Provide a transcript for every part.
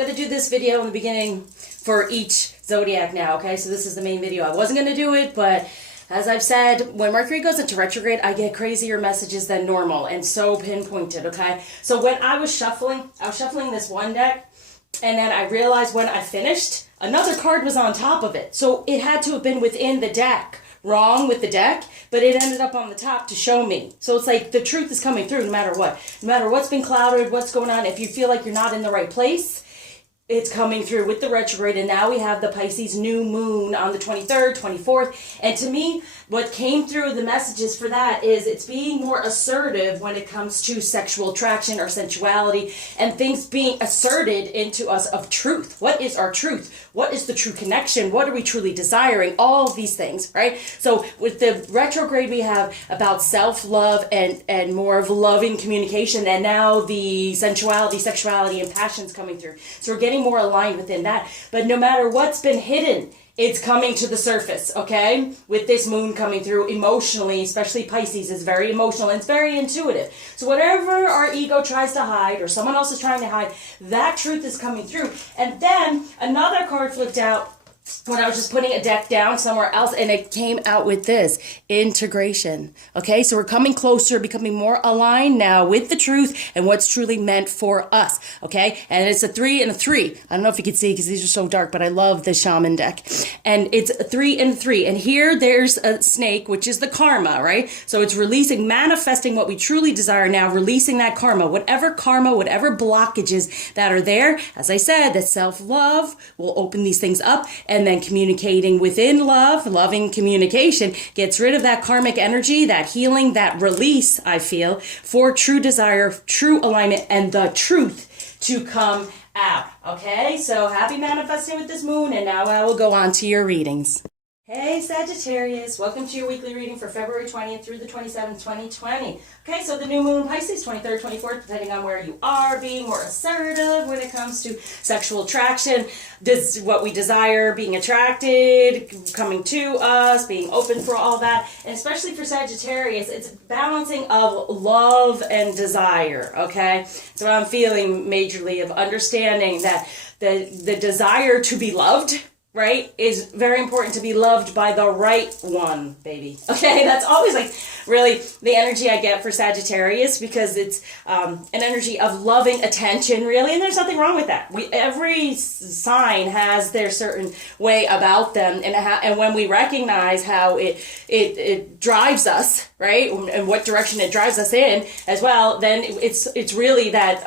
going to do this video in the beginning for each zodiac now, okay? So this is the main video. I wasn't going to do it, but as I've said, when Mercury goes into retrograde, I get crazier messages than normal and so pinpointed, okay? So when I was shuffling this one deck, and then I realized when I finished, another card was on top of it. So it had to have been within the deck. Wrong with the deck, but it ended up on the top to show me. So it's like the truth is coming through no matter what. No matter what's been clouded, what's going on. If you feel like you're not in the right place, it's coming through with the retrograde. And now we have the Pisces new moon on the 23rd, 24th. And to me, what came through the messages for that is it's being more assertive when it comes to sexual attraction or sensuality and things being asserted into us of truth. What is our truth? What is the true connection? What are we truly desiring? All of these things, right? So with the retrograde, we have about self-love and more of loving communication. And now the sensuality, sexuality, and passions coming through. So we're getting more aligned within that. But no matter what's been hidden, it's coming to the surface, okay? With this moon coming through emotionally, especially Pisces is very emotional and it's very intuitive. So whatever our ego tries to hide or someone else is trying to hide, that truth is coming through. And then another card flipped out when I was just putting a deck down somewhere else, and it came out with this, integration. Okay, so we're coming closer, becoming more aligned now with the truth and what's truly meant for us. Okay, and it's a 3 and a 3. I don't know if you can see because these are so dark, but I love the shaman deck. And it's a 3 and 3. And here there's a snake, which is the karma, right? So it's releasing, manifesting what we truly desire now, releasing that karma, whatever blockages that are there. As I said, that self-love will open these things up. And then communicating within love, loving communication, gets rid of that karmic energy, that healing, that release, I feel, for true desire, true alignment, and the truth to come out. Okay, so happy manifesting with this moon, and now I will go on to your readings. Hey Sagittarius, welcome to your weekly reading for February 20th through the 27th, 2020. Okay, so the new moon Pisces, 23rd, 24th, depending on where you are, being more assertive when it comes to sexual attraction, what we desire, being attracted, coming to us, being open for all that. And especially for Sagittarius, it's balancing of love and desire, okay? So I'm feeling majorly of understanding that the desire to be loved, right, is very important, to be loved by the right one, baby. Okay, that's always like really the energy I get for Sagittarius, because it's an energy of loving attention, really, and there's nothing wrong with that. Every sign has their certain way about them, and when we recognize how it drives us, right, and what direction it drives us in as well, then it's really that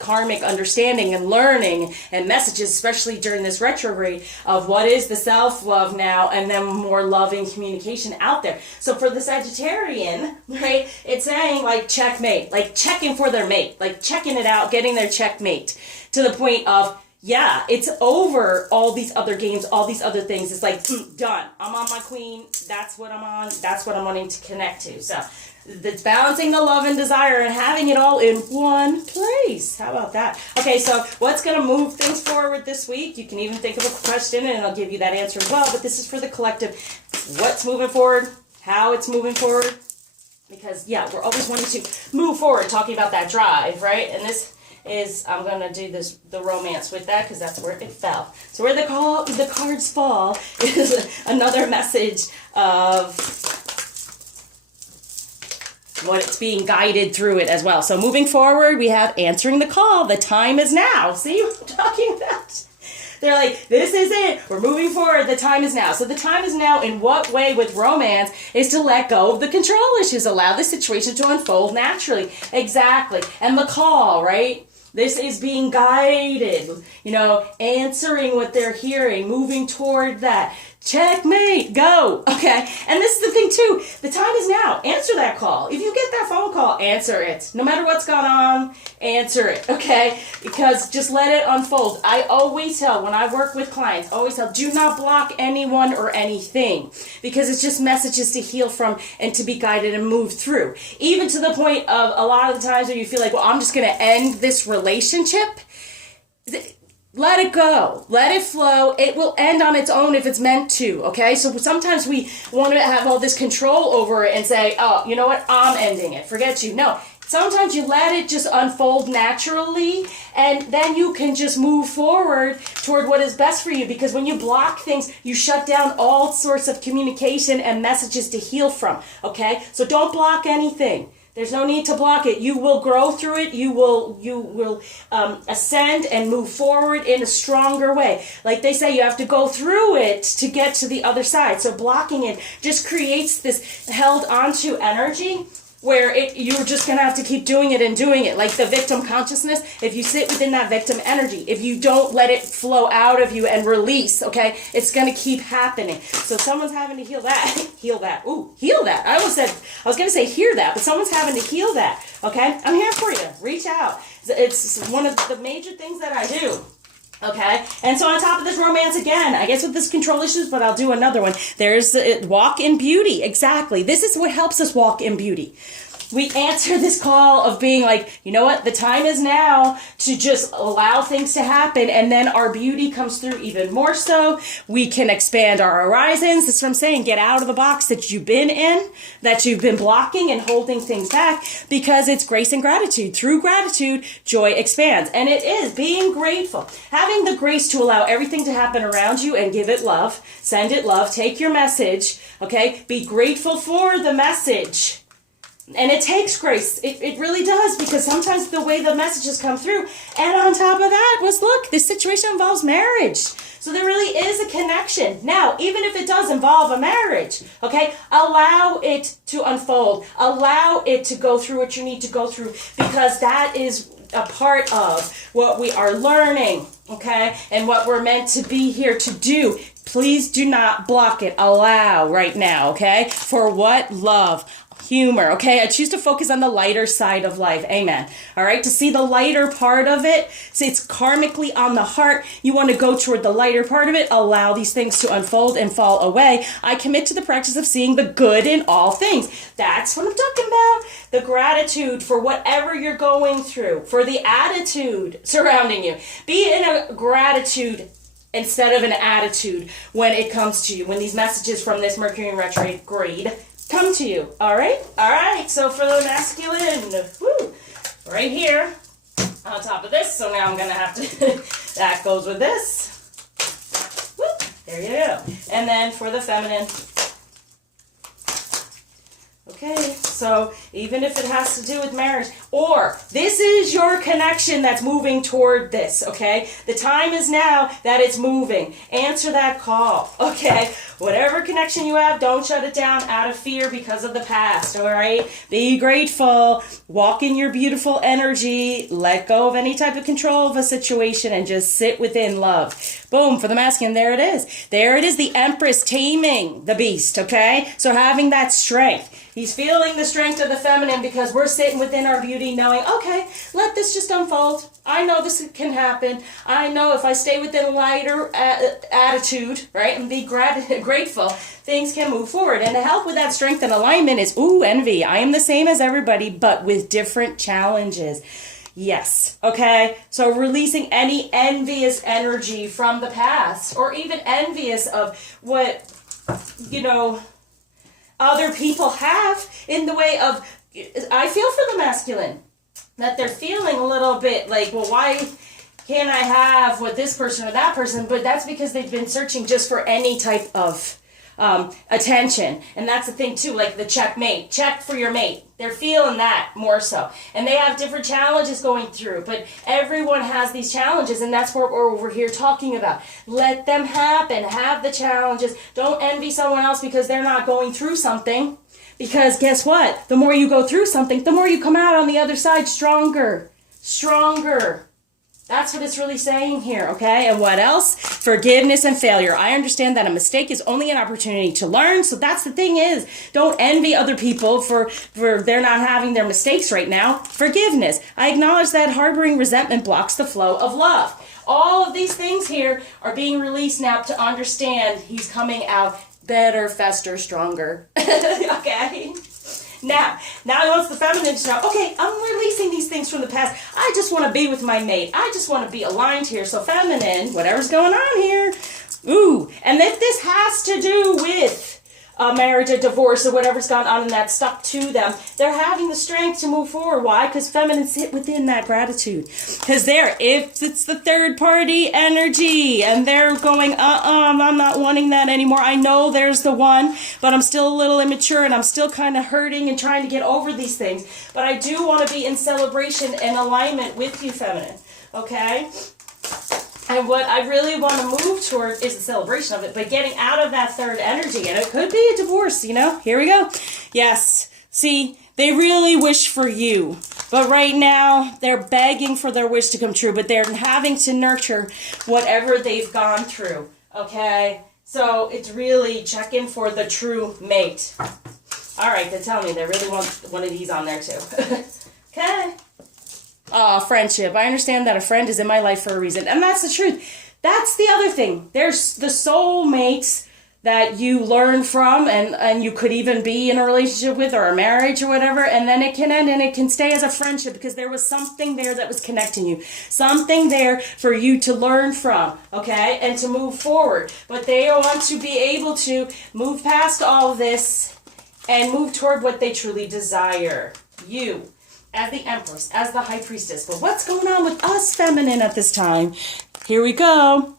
karmic understanding and learning and messages, especially during this retrograde, of what is the self-love now, and then more loving communication out there. So for the Sagittarian, right, it's saying like checkmate, like checking for their mate, like checking it out, getting their checkmate, to the point of, yeah, it's over all these other games, all these other things. It's like, done. I'm on my queen. That's what I'm on. That's what I'm wanting to connect to. So it's balancing the love and desire and having it all in one place. How about that? Okay, so what's going to move things forward this week? You can even think of a question and I'll give you that answer as well. But this is for the collective. What's moving forward? How it's moving forward? Because, yeah, we're always wanting to move forward, talking about that drive, right? And this is, I'm going to do the romance with that because that's where it fell. So where the cards fall is another message of what it's being guided through it as well. So moving forward, we have answering the call. The time is now. See what I'm talking about? They're like, this is it. We're moving forward. The time is now. So the time is now in what way with romance is to let go of the control issues. Allow the situation to unfold naturally. Exactly. And the call, right? This is being guided, answering what they're hearing, moving toward that. Checkmate, go. Okay. And this is the thing too. The time is now. Answer that call. If you get that phone call, answer it. No matter what's gone on, answer it. Okay. Because just let it unfold. I always tell, when I work with clients, do not block anyone or anything, because it's just messages to heal from and to be guided and move through. Even to the point of a lot of the times where you feel like, well, I'm just going to end this relationship. Let it go. Let it flow. It will end on its own if it's meant to, okay? So sometimes we want to have all this control over it and say, oh, you know what? I'm ending it. Forget you. No. sometimes you let it just unfold naturally, and then you can just move forward toward what is best for you. Because when you block things, you shut down all sorts of communication and messages to heal from, okay? So don't block anything. There's no need to block it. You will grow through it. You will ascend and move forward in a stronger way. Like they say, you have to go through it to get to the other side. So blocking it just creates this held onto energy where you're just going to have to keep doing it and doing it. Like the victim consciousness, if you sit within that victim energy, if you don't let it flow out of you and release, okay, it's going to keep happening. So someone's having to heal that. Heal that. Ooh, heal that. I was going to say hear that, but someone's having to heal that, okay? I'm here for you. Reach out. It's one of the major things that I do. Okay, and so on top of this romance again, I guess with this control issues, but I'll do another one. There's walk in beauty. Exactly. This is what helps us walk in beauty. We answer this call of being like, you know what, the time is now to just allow things to happen, and then our beauty comes through even more so. We can expand our horizons. That's what I'm saying. Get out of the box that you've been in, that you've been blocking and holding things back, because it's grace and gratitude. Through gratitude, joy expands. And it is being grateful. Having the grace to allow everything to happen around you and give it love. Send it love. Take your message. Okay? Be grateful for the message. And it takes grace. It really does, because sometimes the way the messages come through, and on top of that was, look, this situation involves marriage. So there really is a connection. Now, even if it does involve a marriage, okay, allow it to unfold. Allow it to go through what you need to go through, because that is a part of what we are learning, okay, and what we're meant to be here to do. Please do not block it. Allow right now, okay, for what? Love. Humor, okay? I choose to focus on the lighter side of life. Amen. All right? To see the lighter part of it. See, it's karmically on the heart. You want to go toward the lighter part of it. Allow these things to unfold and fall away. I commit to the practice of seeing the good in all things. That's what I'm talking about. The gratitude for whatever you're going through, for the attitude surrounding you. Be in a gratitude instead of an attitude when it comes to you, when these messages from this Mercury in retrograde come to you. All right, so for the masculine, right here on top of this, so now I'm gonna have to that goes with this, there you go. And then for the feminine, okay, so even if it has to do with marriage, or this is your connection that's moving toward this, okay? The time is now that it's moving. Answer that call, okay? Whatever connection you have, don't shut it down out of fear because of the past, all right? Be grateful. Walk in your beautiful energy. Let go of any type of control of a situation and just sit within love. Boom, for the masculine, there it is. There it is, the Empress taming the beast, okay? So having that strength. He's feeling the strength of the feminine because we're sitting within our beauty knowing, okay, let this just unfold. I know this can happen. I know if I stay within a lighter attitude, right, and be grateful, things can move forward. And to help with that strength and alignment is, envy. I am the same as everybody, but with different challenges. Yes, okay? So releasing any envious energy from the past, or even envious of what, other people have in the way of, I feel for the masculine, that they're feeling a little bit like, well, why can't I have what this person or that person? But that's because they've been searching just for any type of attention. And that's the thing too, like the checkmate, check for your mate. They're feeling that more so. And they have different challenges going through, but everyone has these challenges, and that's what we're over here talking about. Let them happen. Have the challenges. Don't envy someone else because they're not going through something. Because guess what? The more you go through something, the more you come out on the other side stronger. Stronger. That's what it's really saying here, okay? And what else? Forgiveness and failure. I understand that a mistake is only an opportunity to learn. So that's the thing is, don't envy other people for they're not having their mistakes right now. Forgiveness. I acknowledge that harboring resentment blocks the flow of love. All of these things here are being released now to understand he's coming out better, faster, stronger. Okay? Now he wants the feminine to know, okay, I'm releasing these things from the past. I just want to be with my mate. I just want to be aligned here. So feminine, whatever's going on here. And if this has to do with a marriage, a divorce, or whatever's gone on and that stuck to them, they're having the strength to move forward. Why? Because feminine sit within that gratitude. Because if it's the third party energy and they're going, I'm not wanting that anymore. I know there's the one, but I'm still a little immature and I'm still kind of hurting and trying to get over these things. But I do want to be in celebration and alignment with you, feminine. Okay? And what I really want to move toward is the celebration of it, but getting out of that third energy. And it could be a divorce, you know? Here we go. Yes. See, they really wish for you. But right now, they're begging for their wish to come true, but they're having to nurture whatever they've gone through. Okay? So it's really checking for the true mate. All right, then tell me, they really want one of these on there too. Okay? Friendship. I understand that a friend is in my life for a reason. And that's the truth. That's the other thing. There's the soulmates that you learn from and you could even be in a relationship with or a marriage or whatever. And then it can end and it can stay as a friendship because there was something there that was connecting you. Something there for you to learn from, okay? And to move forward. But they want to be able to move past all of this and move toward what they truly desire. You. As the Empress, as the High Priestess. But what's going on with us feminine at this time? Here we go.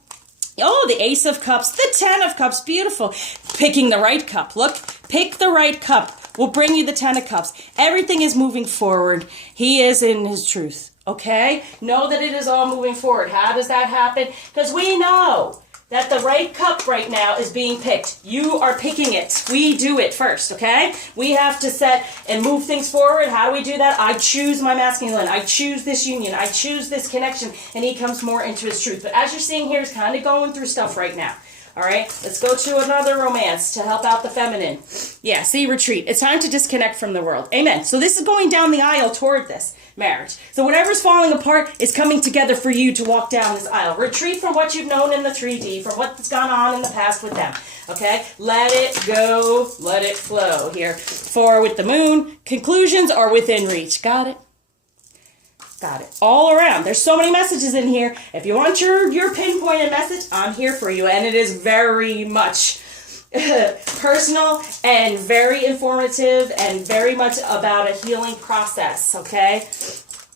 Oh, the Ace of Cups, the Ten of Cups, beautiful. Picking the right cup. Look, pick the right cup. We'll bring you the Ten of Cups. Everything is moving forward. He is in his truth, okay? Know that it is all moving forward. How does that happen? Because we know that the right cup right now is being picked. You are picking it. We do it first, okay? We have to set and move things forward. How do we do that? I choose my masculine. I choose this union. I choose this connection. And he comes more into his truth. But as you're seeing here, he's kind of going through stuff right now. All right, let's go to another romance to help out the feminine. Yeah, see, retreat. It's time to disconnect from the world. Amen. So this is going down the aisle toward this marriage. So whatever's falling apart is coming together for you to walk down this aisle. Retreat from what you've known in the 3D, from what's gone on in the past with them. Okay, let it go, let it flow here. For with the moon, conclusions are within reach. Got it? Got it. All around. There's so many messages in here. If you want your pinpointed message, I'm here for you. And it is very much personal and very informative and very much about a healing process. Okay?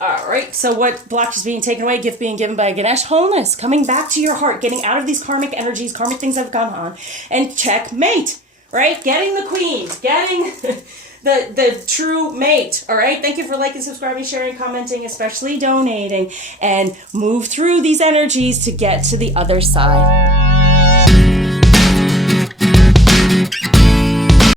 All right. So what block is being taken away? Gift being given by Ganesh. Wholeness. Coming back to your heart. Getting out of these karmic energies, karmic things that have gone on. And checkmate. Right? Getting the queen. Getting... the true mate. All right. Thank you for liking, subscribing, sharing, commenting, especially donating, and move through these energies to get to the other side.